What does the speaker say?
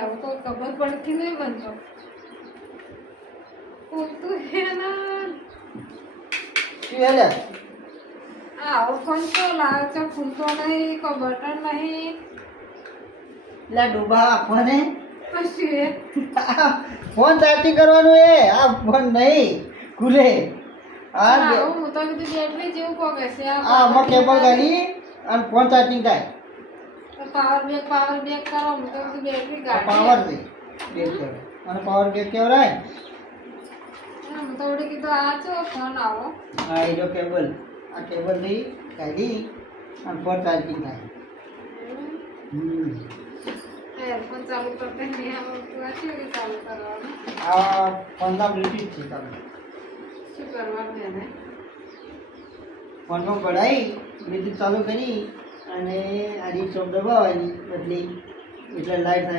આવું તો ખબર પડતી નહીં મને તો તું હે ના શું હેલે આવો ફોન તો લાવ છે ફૂલતો નહીં કોઈ બટન નહીં લા ડૂબા આપવાને કશું એ ફોન ચાર્જિંગ કરવાનું એ આ ફોન નહીં ખુલે આ આવું હું તો કીધું બેટરી જેવું કોકે છે આ આમાં કેબલ ગાડી અને ફોન ચાર્જિંગ થાય પાવર બેક કરો હું તો કીધું બેટરી આ ગાડી પાવર દે બેક કહેવાય. અને પાવર બેક કહેવાય હું તો વળી કીધું આ છો ફોન આવો આ એનો કેબલ આ કેબલ ની કાઢી અને ફોન ચાર્જિંગ થાય એરફોન ચાલુ કરતા નહીં આવડતું આ કેવી રીતે ચાલુ કરવાનું આ ફોનના બ્લૂટૂથ છે તમે શું કરવાનું એને ફોનમાં પડાવી બ્લૂટૂથ ચાલુ કરી અને આ રીત શબ્દ દબાવવાની બદલી એટલે લાઈટ થાય.